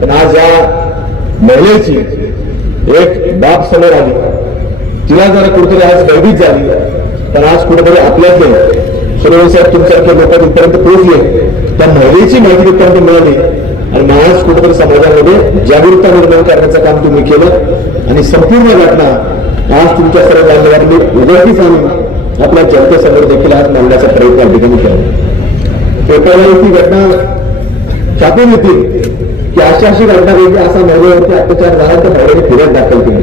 पण आज या महिलेची एक बाप समोर आली, तिला जरा कुठेतरी आज गर्दीत झाली, पण आज कुठेतरी आपल्यातले सुरेश साहेब तुमच्यासारखे लोक तिथपर्यंत पोहोचले, त्या महिलेची माहिती तिथपर्यंत मिळाली आणि महाराज कुठेतरी समाजामध्ये जागरूकता निर्माण करण्याचं काम तुम्ही केलं आणि संपूर्ण घटना आज तुमच्या सर्व बांधवांनी उघडकीस आणून आपल्या जनतेसमोर देखील आज मांडण्याचा प्रयत्न या ठिकाणी केला. पेपरला ती घटना छापून येतील की अशी घटना घडली, असा महिलेवरती अत्याचार झाला तर महिलेने फिर्याद दाखल केली.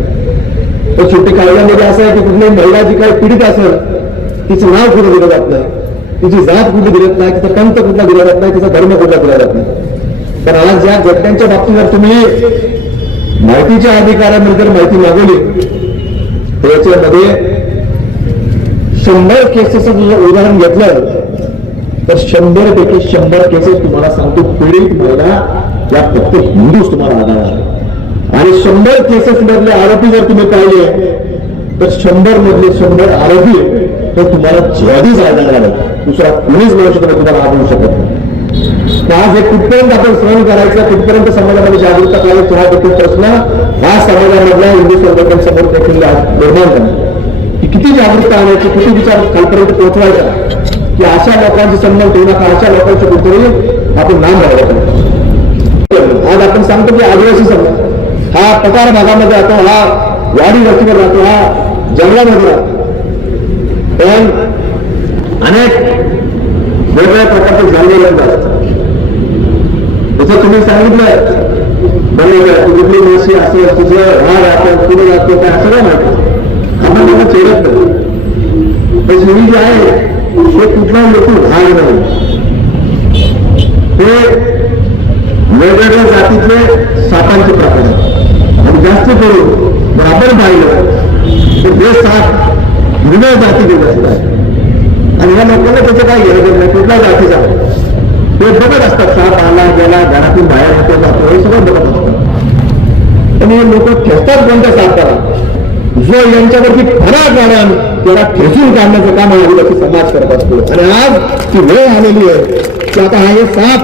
तर शेवटी कायद्यामध्ये असं आहे की कुठलीही महिला जी काही पीडित असेल तिचं नाव कुठं दिलं जात नाही, तिची जात कुठली दिलत नाही, तिचा पंथ कुठला दिला जात नाही, तिचा धर्म कुठला दिला जात नाही. पण आज ज्या घटनांच्या बाबतीत जर तुम्ही माहितीच्या अधिकाऱ्यांमध्ये जर माहिती मागवली त्याच्यामध्ये 100 केसेसचं जर उदाहरण घेतलं तर 100 पैकी 100 केसेस तुम्हाला सांगतो पीडित महिला या फक्त हिंदूच तुम्हाला आढळणार आणि 100 केसेस मधले आरोपी जर तुम्ही पाहिले तर 100 मधले 100 आरोपी तर तुम्हाला जिहादीच आढळणार आहे, दुसरा कोणीच मिळू शकत तुम्हाला आढळू शकत नाही. आज हे कुठपर्यंत आपण सहन करायचं, कुठपर्यंत समाजामध्ये जागरूकता करायची हा देखील प्रश्न हा समाजामधल्या हिंदू संघटनांसमोर देखील निर्माण झाला की किती जागरूकता आणायची, किती विचार कालपर्यंत पोहोचवायचा की अशा लोकांचे सन्मान ठेवू नका, अशा लोकांचे कुठेतरी आपण नाम राहिलं. आज आपण सांगतो की आदिवासी समाज हा पठार भागामध्ये राहतो, हा वाडी वस्तीवर राहतो, हा जंगलामध्ये राहतो, पण अनेक वेगवेगळ्या प्रकारचे झालेले असतात. जसं तुम्ही सांगितलं कुठली माशी असेल, तुझं वाढ असेल, पुढे जातो काय असं काय माहिती आपण त्यांना चेडत नाही. पण शिवी जे आहे हे कुठला लोक भाग नाही, ते वेगवेगळ्या जातीतले सापांचे प्रकार आहेत आणि जास्त करून जर आपण पाहिलं तर ते साप हिरव्या जातीचे असतात आणि या लोकांना त्याचं काय घेणं नाही, कुठल्या जातीचा ते बघत असतात. साप आला गेला, घरातून बाहेर होतो जातो हे सगळं बघत असतात. आणि हे लोक ठेचतात कोणत्या सापाला जो यांच्यावरती फरार काढून त्याला ठेचून काढण्याचं काम आदिवासी समाज करत असतो. आणि आज ती वेळ आलेली आहे की आता हा हे साप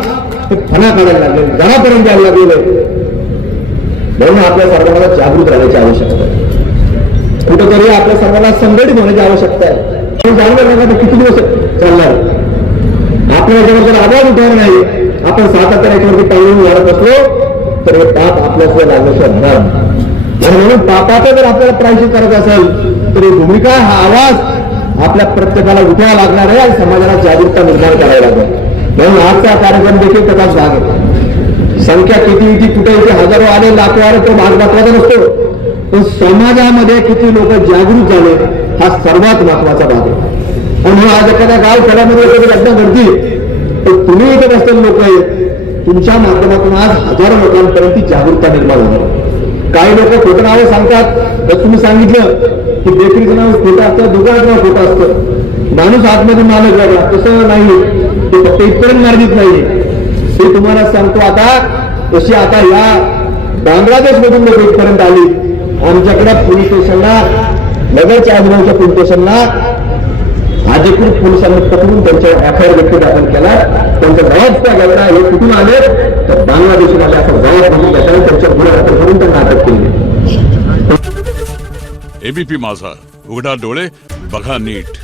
हे फणा काढायला लागले, घरापर्यंत यायला लागलेले. म्हणून आपल्या सर्वांना जागृत राहण्याची आवश्यकता आहे, कुठंतरी आपल्या सर्वांना संघटित होण्याची आवश्यकता आहे. जाणवं नका किती दिवस चालणार, आपल्या याच्यावर जर आवाज उठवणार नाही, आपण सातत्याने याच्यावरती पाळून वाढत असलो तर हे पाप आपल्याशिवाय लागल्याशिवाय होणार. आणि म्हणून पापाचा जर आपल्याला प्रायश्चित करायचं असेल तर ही भूमिका हा आवाज आपल्या प्रत्येकाला उठवावा लागणार आहे आणि समाजाला जागरूकता निर्माण करायला लागेल. म्हणून आजचा कार्यक्रम देखील त्याचाच भाग आहे. संख्या किती इथे कुठे इथे हजारो आले लाखो आले तो भाग महत्वाचा नसतो, पण समाजामध्ये किती लोक जागृत झाले हा सर्वात महत्वाचा भाग आहे. म्हणून आज एखाद्या गाव खेड्यामध्ये एखादी घटना घडती तर तुम्ही इथे बसलेले लोक आहेत, तुमच्या माध्यमातून आज हजारो लोकांपर्यंत ती जागरूकता निर्माण होणार. काही लोक खोटं नावं सांगतात, तर तुम्ही सांगितलं की बेकरीचं नाव खोटं असतं, दुकानाचं नाव खोटं असतं, माणूस आतमध्ये मालक वेगळा, तसं नाही, ते फक्त इथपर्यंत मर्यादित नाही. ते तुम्हाला सांगतो आता तशी आता या बांगलादेश मधून लोक इथपर्यंत आली, आमच्याकडे पोलीस स्टेशनला नगरच्या आजूबाजूच्या पोलीस स्टेशनला अधिकृत पोलिसांनी पकडून त्यांच्यावर एफआयआर देखील दाखल केला. त्यांचा जबाब त्या घटना हे कुठून आले तर बांगलादेशमध्ये असा जबाब म्हणून घेतला, त्यांच्या गुन्हा दाखल करून त्यांना अटक केली. एबीपी माझा, उघडा डोळे बघा नीट.